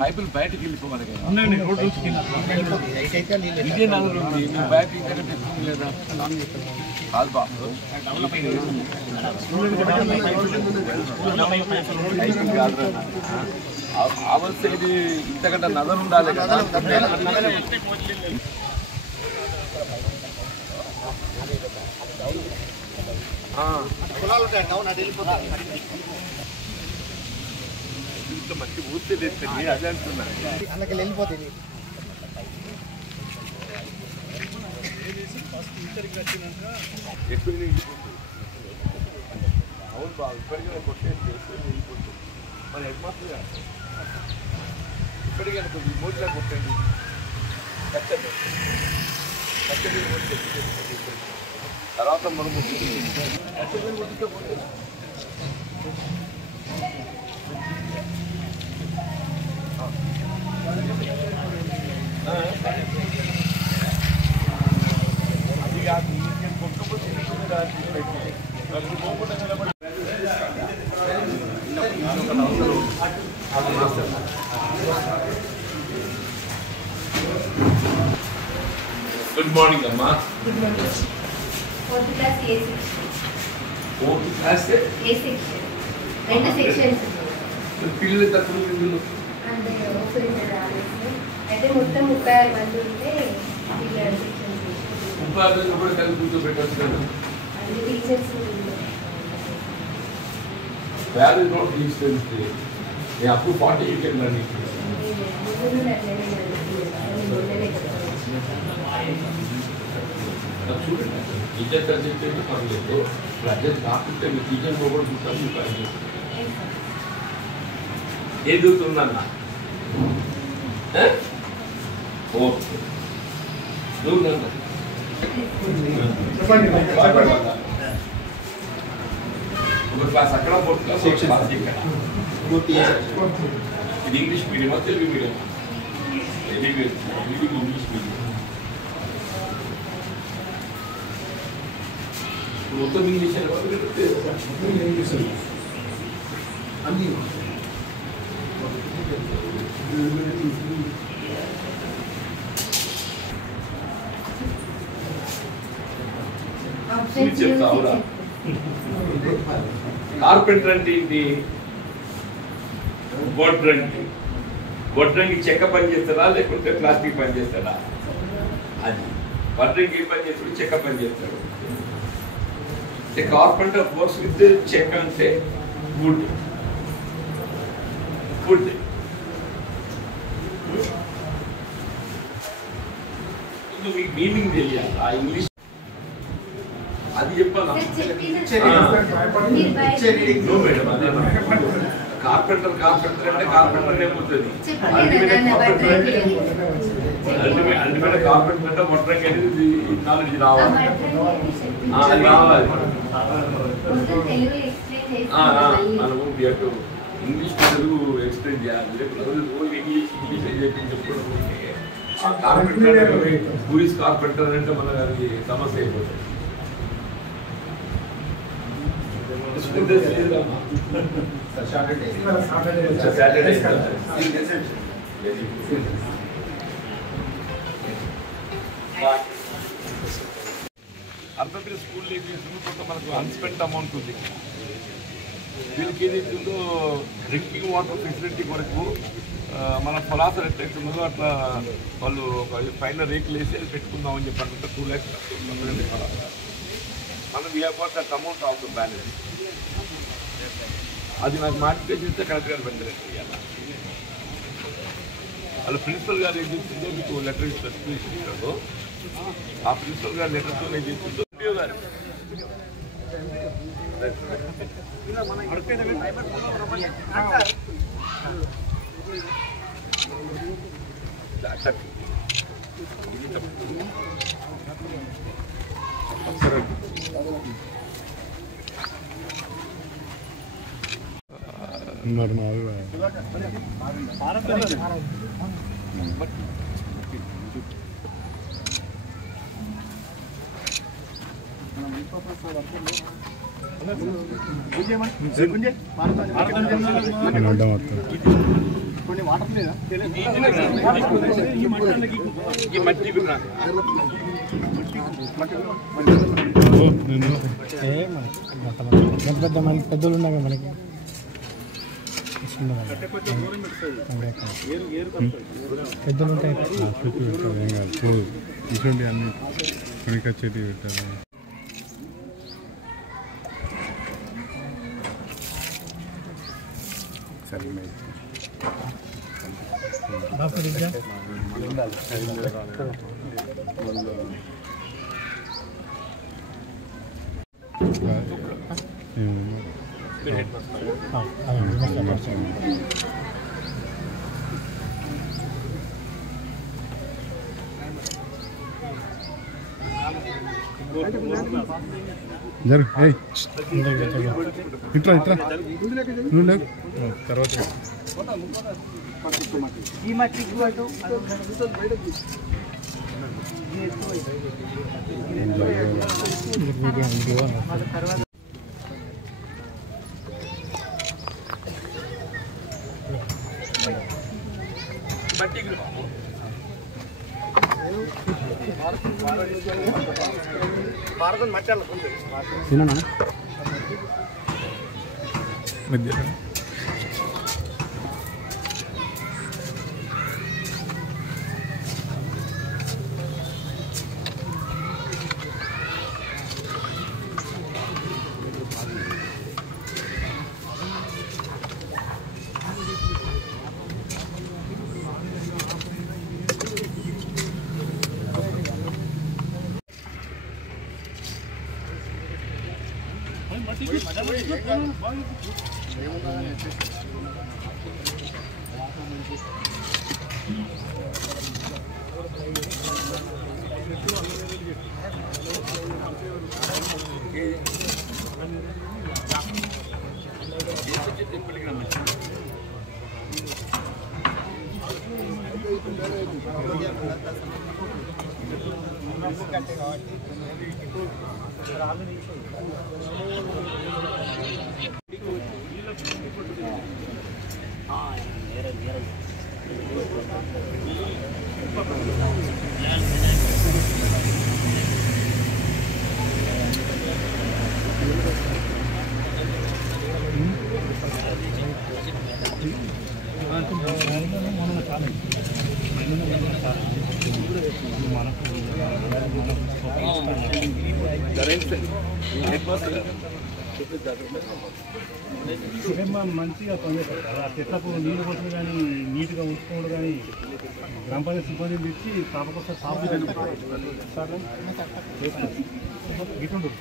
పైపులు బయటకు వెళ్ళిపోవాలి కదా ఇదే నగరు ఉంది బయట ఇంకా తెచ్చుకుంది లేదా కాదు బాబు అవస్థది ఇంతకంటే నగరు ఉండాలి కదా ఇంత మంచి ఊర్తి తెచ్చండి అదే అంటున్నా అందుకే వెళ్ళిపోతుంది ఎక్కువ వెళ్ళిపోతుంది అవును బాబు ఇప్పటికైనా కొట్టేసి వెళ్ళిపోతుంది మన హెడ్ మాస్టర్ గారు ఇప్పటికైనా కొంచెం మోటిలా కొట్టండి కట్టండి తర్వాత మనం అది కాదు గుడ్ మార్నింగ్ అమ్మా గుడ్ మార్నింగ్ 4th క్లాస్ ఏ సెక్షన్ 4th క్లాస్ ఏ సెక్షన్ రెండు సెక్షన్స్ పిల్లలు తక్కువ పిల్లలు అంటే ఓపెన్ రాలేదు అయితే మొత్తం 36 మంది ఉంటే పిల్లలు సెక్షన్స్ 36 మంది కూడా కలిపి కూర్చోబెట్టచ్చు కదా అన్ని టీచర్స్ వాల్యూ నోట్ తీసుకెళ్తే నేను అప్పుడు 40 యూ కెన్ లర్న్ చూడండి టీచర్ సబ్జెక్ట్ అయితే పర్లేదు అడ్జస్ట్ కాకుంటే మీ టీచర్ కూడా చూస్తాను మీకు అడ్జస్ట్ ఏం చదువుతుందన్నా ఓకే ఒక క్లాస్ అక్కడ 4th క్లాస్ క్లాస్ ఇక్కడ ఇది English medium Telugu medium English medium మొత్తం ఇంగ్లీష్ అన్ని చెప్తావురా కార్పెంటర్ అంటే ఏంటి వడ్రంగి చెక్క పని చేస్తారా లేకుంటే ప్లాస్టిక్ పని చేస్తాడా అది వడ్రంగి పని చేస్తాడు చెక్క పని చేస్తాడు కార్పెంటర్ వర్క్స్ విత్ చెక్క అంటే వుడ్ మీకు మీనింగ్ తెలియాలి ఆ ఇంగ్లీష్ అది చెప్పాలి కార్పెంటర్ అంటే కార్పెంటర్ ఏమవుతుంది అల్టిమేట్ కార్పెంటర్ అంటే వడ్రంగి అనేది నాలెడ్జ్ రావాలి ఇంగ్లీష్ తెలుగు ఎక్స్ప్లెయిన్ చేయాలి ఇంగ్లీష్ చెప్పుకోవడం కార్పెంటర్ పూరీస్ కార్పెంటర్ అంటే మన అది సమస్య అయిపోతుంది అర్ధంతరి స్కూల్లో ఏం చేస్తుందో కొంత మనకు అన్స్పెంట్ అమౌంట్ ఉంది వీళ్ళకి ఏదైతుందో డ్రింకింగ్ వాటర్ ఫెసిలిటీ కొరకు మన పొలాసలు ఎట్లయితుందో అట్లా వాళ్ళు ఒక పైన రేకులు వేసి అది పెట్టుకుందామని చెప్పారంటే 2 lakhs మనం we have got that amount of the balance అది నాకు మార్టిఫికేషన్ ఇస్తే కలెక్టర్ గారు పెట్టారండి ఇవాళ వాళ్ళ ప్రిన్సిపల్ గారు ఏం చేస్తుందో మీకు లెటర్ స్పెసిఫికేషన్ ఇస్తాడో ఆ ప్రిన్సిపల్ గారు లెటర్తో ఏం చేస్తుందో గారు పెద్దలు ఉన్నాయి మనకి పెద్దలు ఉంటాయి ఇటువంటి అన్ని కొనికొచ్చేటి పెట్టారు. జరు ఇట్రా ఇట్రా నువ్వు లేవు తర్వాత తిన్నా మధ్య మంచిగా పనిచేస్తారు. చెట్లకు నీళ్ళు పోతుంది కానీ నీట్గా ఉంచుకోవడం కానీ గ్రామ పంచాయతీ సిబ్బందిని తెచ్చి కాపకొస్తా సాగు గిట్టుంటుంది.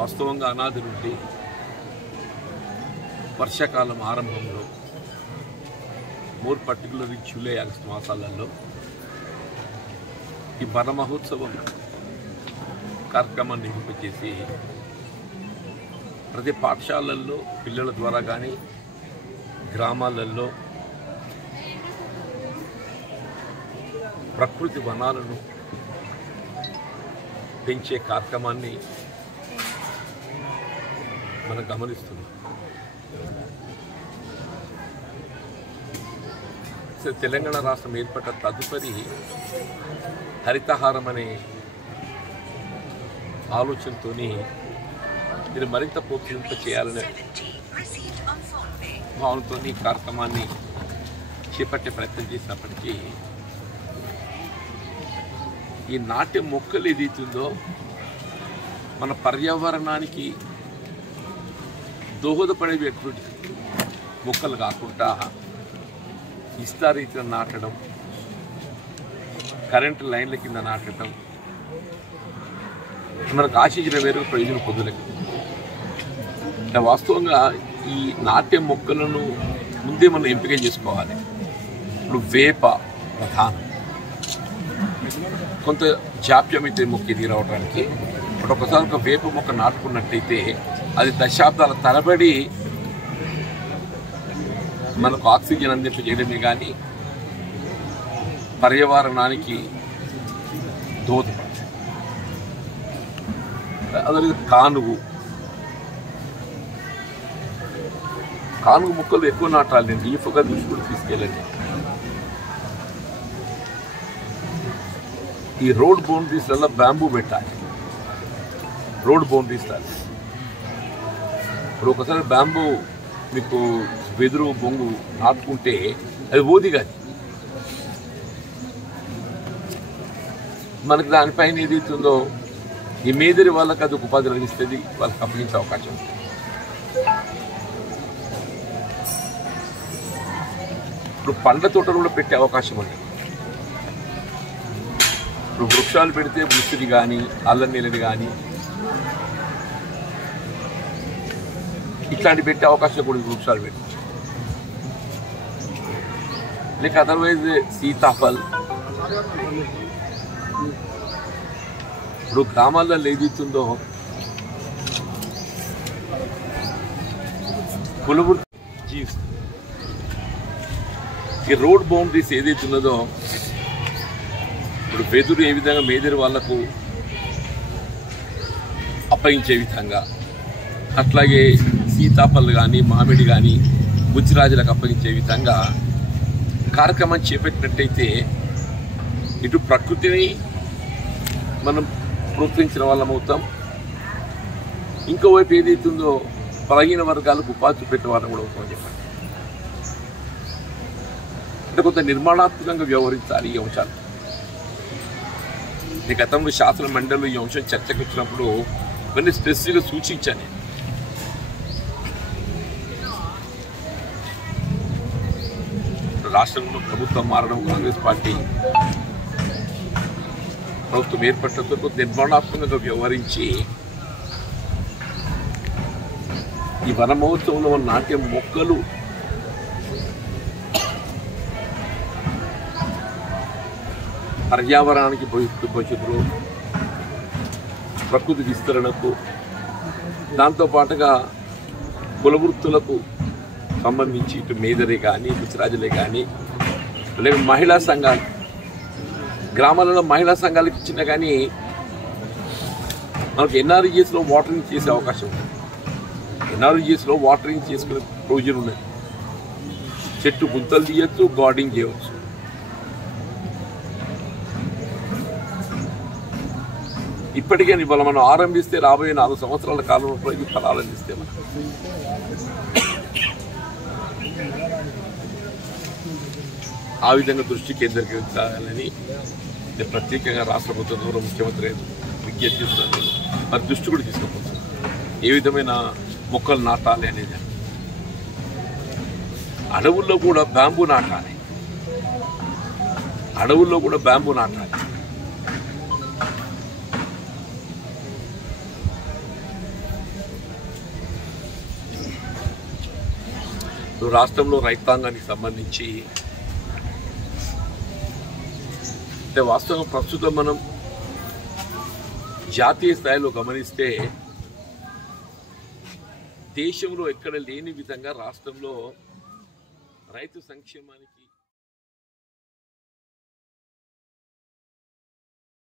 వాస్తవంగా అనాది నుండి వర్షాకాలం ఆరంభంలో మోర్ పర్టికులర్ జూలై ఆగస్టు మాసాలలో ఈ వన మహోత్సవం కార్యక్రమాన్ని నిర్వహించేసి ప్రతి పాఠశాలల్లో పిల్లల ద్వారా కానీ గ్రామాలలో ప్రకృతి వనాలను పెంచే కార్యక్రమాన్ని మనం గమనిస్తున్నాం. గమనిస్తే తెలంగాణ రాష్ట్రం ఏర్పడ్డ తదుపరి హరితహారం అనే ఆలోచనతో ఇది మరింత ప్రోత్సహింప చేయాలనే భావనతో ఈ కార్యక్రమాన్ని చేపట్టే ప్రయత్నం చేసినప్పటికీ ఈ నాట్య మొక్కలు ఏదైతుందో మన పర్యావరణానికి దోహదపడేటువంటి మొక్కలు కాకుండా ఇష్టారీతిలో నాటడం, కరెంటు లైన్ల కింద నాటడం మనకు ఆశించిన మేరకు ప్రయోజనం పొందలేదు. వాస్తవంగా ఈ నాట్య మొక్కలను ముందే మనం ఎంపిక చేసుకోవాలి. ఇప్పుడు వేప ప్రధానం, కొంత జాప్యం అయితే మొక్క ఎదిగి రావడానికి. ఇప్పుడు ఒకసారి ఒక వేప మొక్క నాటుకున్నట్టయితే అది దశాబ్దాల తరబడి మనకు ఆక్సిజన్ అందింపజేయడమే కానీ పర్యావరణానికి దోహదపడుతుంది. అదే కానుగు మొక్కలు ఎక్కువ నాటాలి. డీప్గా దృష్టి కూడా తీసుకెళ్ళండి. ఈ రోడ్ బౌండరీస్లలో బ్యాంబూ పెట్టాలి. రోడ్ బౌండరీస్ రాలి. ఇప్పుడు ఒకసారి బ్యాంబూ మీకు వెదురు బొంగు నాటుకుంటే అది ఓది కాదు. మనకు దానిపైన ఏదైతుందో ఈ మేదరి వాళ్ళకి అది ఉపాధి లభిస్తుంది, వాళ్ళకి అప్పగించే అవకాశం ఉంది. ఇప్పుడు పండ్ల తోటలు కూడా పెట్టే అవకాశం ఉంది. ఇప్పుడు వృక్షాలు పెడితే ఉసిరి కానీ అల్లం నీళ్ళని కానీ ఇట్లాంటి పెట్టే అవకాశం కూడా వృక్షాలు పెట్టి, లేక అదర్వైజ్ సీతాఫల్. ఇప్పుడు గ్రామాల్లో ఏదైతుందో కులవృత్తి జీవిస్తుంది. ఈ రోడ్ బౌండరీస్ ఏదైతున్నదో ఇప్పుడు వెదురు ఏ విధంగా మేదరి వాళ్లకు అప్పగించే విధంగా, అట్లాగే సీతాఫల్ కానీ మామిడి కానీ బుచ్చిరాజులకు అప్పగించే విధంగా కార్యక్రమం చేపట్టినట్టయితే ఇటు ప్రకృతిని మనం ప్రోత్సహించిన వాళ్ళం అవుతాం, ఇంకోవైపు ఏదైతుందో బలహీన వర్గాలకు ఉపాధి పెట్టే వాళ్ళం కూడా అవుతామని చెప్పండి. అంటే కొంత నిర్మాణాత్మకంగా వ్యవహరించాలి ఈ అంశాలు. ఈ గతంలో శాసన మండలిలో ఈ అంశం చర్చకు వచ్చినప్పుడు ఇవన్నీ స్పెసిఫిక్గా సూచించాను. రాష్ట్రంలో ప్రభుత్వం మారడం, కాంగ్రెస్ పార్టీ ప్రభుత్వం ఏర్పడటంతో కొంత నిర్మాణాత్మకంగా వ్యవహరించి ఈ వన మహోత్సవంలో నాట్య మొక్కలు పర్యావరణానికి భవిష్యత్తులో ప్రకృతి విస్తరణకు, దాంతోపాటుగా కులవృత్తులకు సంబంధించి ఇటు మేదరే కానీ బుచ్చిరాజులే కానీ లేక మహిళా సంఘాలు, గ్రామాలలో మహిళా సంఘాలకు ఇచ్చినా కానీ మనకు ఎన్ఆర్ఈఎస్లో వాటరింగ్ చేసే అవకాశం ఉంది. ఎన్ఆర్ఈఎస్లో వాటరింగ్ చేసుకునే ప్రొవిజన్ ఉన్నది. చెట్టు గుంతలు తీయచ్చు, గార్డింగ్ చేయవచ్చు. ఇప్పటికే ఇవాళ మనం ఆరంభిస్తే రాబోయే 4 సంవత్సరాల కాలంలో ఈ ఫలాలు అందిస్తే మనం ఆ విధంగా దృష్టి కేంద్రీకరించాలని నేను ప్రత్యేకంగా రాష్ట్ర ప్రభుత్వం ద్వారా ముఖ్యమంత్రి విజ్ఞప్తి చేస్తున్నాను. మరి దృష్టి కూడా తీసుకుపోతున్నాను ఏ విధమైన మొక్కలు నాటాలి అనేది. అడవుల్లో కూడా బ్యాంబూ నాటాలి. అడవుల్లో కూడా బ్యాంబూ నాటాలి. రాష్ట్రంలో రైతాంగానికి సంబంధించి అంటే వాస్తవంగా ప్రస్తుతం మనం జాతీయ స్థాయిలో గమనిస్తే దేశంలో ఎక్కడ లేని విధంగా రాష్ట్రంలో రైతు సంక్షేమానికి